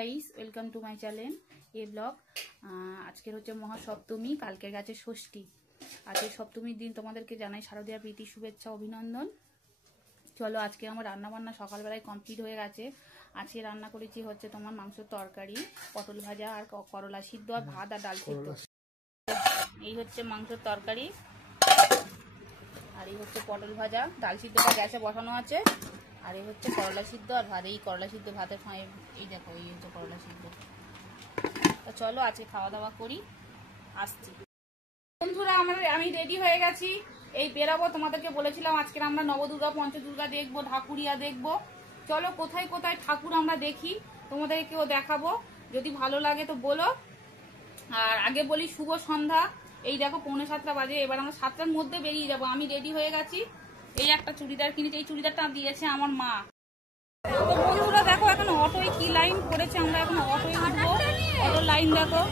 Guys, welcome to my channel A blog. আজকের হচ্ছে মহাসপ্তমী, কালকের গেছে ষষ্ঠী। আজকে সপ্তমীর দিন তোমাদেরকে জানাই শারদীয়া প্রীতি, শুভেচ্ছা, অভিনন্দন। চলো, আজকে আমার রান্নাবান্না সকালবেলায় কমপ্লিট হয়ে গেছে। আজকে রান্না করেছি হচ্ছে তোমার মাংসের তরকারি, পটল ভাজা আর করলা সিদ্ধ আর ভাত আর ডাল সিদ্ধ। এই হচ্ছে মাংসের তরকারি আর এই হচ্ছে পটল ভাজা, ডাল সিদ্ধটা গ্যাসে বসানো আছে। আর এই হচ্ছে করলা সিদ্ধ আর ভাত। এই করলা সিদ্ধ ভাতের ফাঁয়ে এই দেখো, এই হচ্ছে করলা সিদ্ধ। তো চলো আজকে খাওয়া দাওয়া করি, আসছি। বন্ধুরা, আমি রেডি হয়ে গেছি, এই বেরাবো। তোমাদেরকে বলেছিলাম আজকে আমরা নবদুর্গা, পঞ্চদুর্গা দেখবো, ঢাকুরিয়া দেখবো। চলো কোথায় কোথায় ঠাকুর আমরা দেখি, তোমাদেরকেও দেখাবো। যদি ভালো লাগে তো বলো। আর আগে বলি শুভ সন্ধ্যা। এই দেখো 6:45 বাজে, এবার আমরা 7টার মধ্যে বেরিয়ে যাবো। আমি রেডি হয়ে গেছি। এই একটা চুড়িদার কিনেছি, এই চুড়িদারটা দিয়েছে আমার মা। তো বন্ধুরা দেখো, এখন অটোয় কি লাইন করেছে, আমরা এখন অটোয় উঠবো। অটো লাইন দেখো।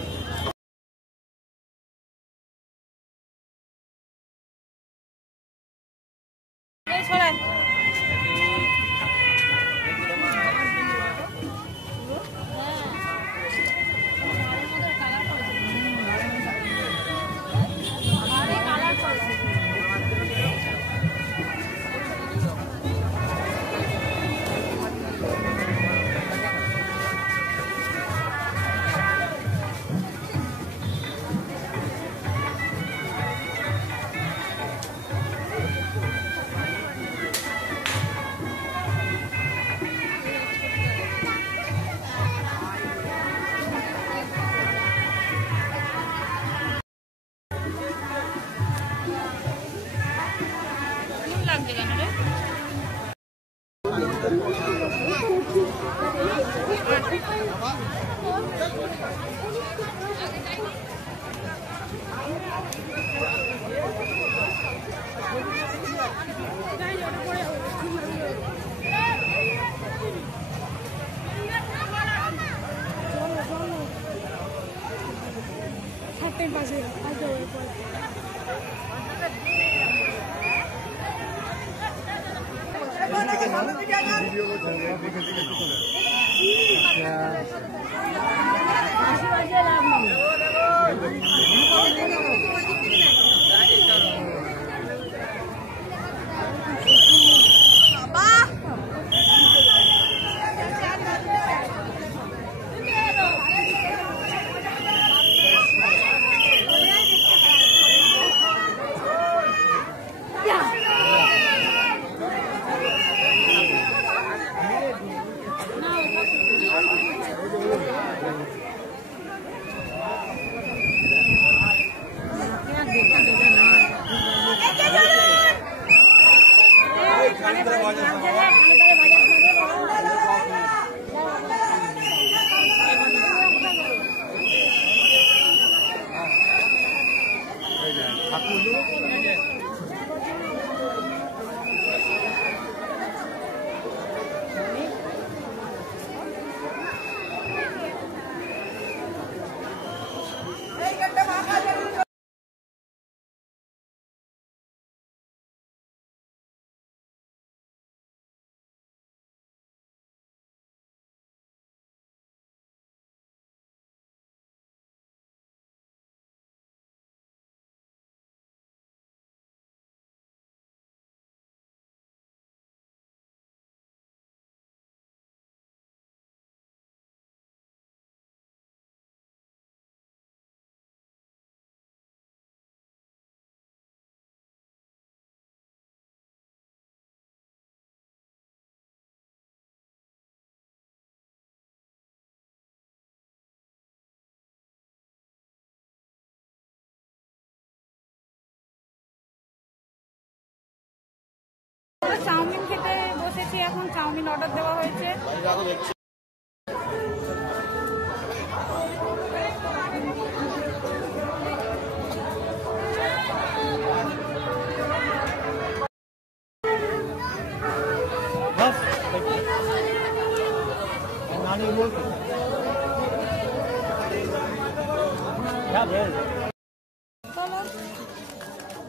চাউমিন খেতে বসেছি, এখন চাউমিন অর্ডার দেওয়া হয়েছে।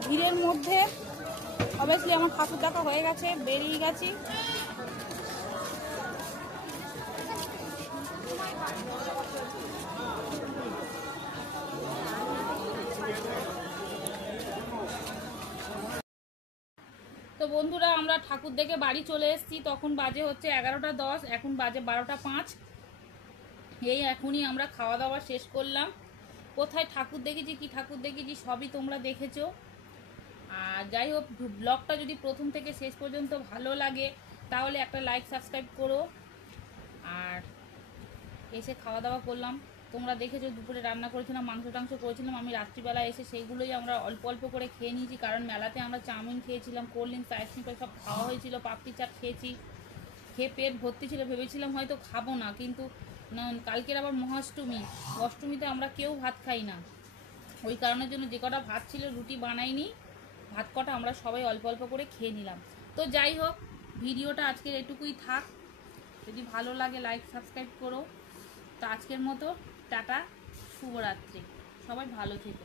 ভিড়ের মধ্যে অবভিয়াসলি আমার ঠাকুর দেখা হয়ে গেছে, বেরিয়ে গেছি। তো বন্ধুরা আমরা ঠাকুর দেখে বাড়ি চলে এসেছি, তখন বাজে হচ্ছে 11টা 10, এখন বাজে 12টা 5। এই এখনই আমরা খাওয়া দাওয়া শেষ করলাম। কোথায় ঠাকুর দেখেছি কি ঠাকুর দেখেছি সবই তোমরা দেখেছো। আর যাই হোক, ব্লগটা যদি প্রথম থেকে শেষ পর্যন্ত ভালো লাগে তাহলে একটা লাইক সাবস্ক্রাইব করো। আর এসে খাওয়া দাওয়া করলাম, তোমরা দেখেছো দুপুরে রান্না করেছিলাম, মাংস টাংস করেছিলাম। আমি রাত্রিবেলা এসে সেইগুলোই আমরা অল্প অল্প করে খেয়ে নিয়েছি, কারণ মেলাতে আমরা চাউমিন খেয়েছিলাম, কোল্ড ড্রিঙ্কস আইসক্রিম সব খাওয়া হয়েছিল, পাপড়ি চাট খেয়েছি, খেয়ে পেট ভর্তি ছিল। ভেবেছিলাম হয়তো খাবো না, কিন্তু কালকের আবার মহাষ্টমী, অষ্টমীতে আমরা কেউ ভাত খাই না। ওই কারণের জন্য যে কটা ভাত ছিল রুটি বানাইনি, ভাত কটা আমরা সবাই অল্প অল্প করে খেয়ে নিলাম। তো যাই হোক, ভিডিওটা আজকের এটুকুই থাক। যদি ভালো লাগে লাইক সাবস্ক্রাইব করো। তো আজকের মতো টাটা, শুভরাত্রি, সবাই ভালো থেকো।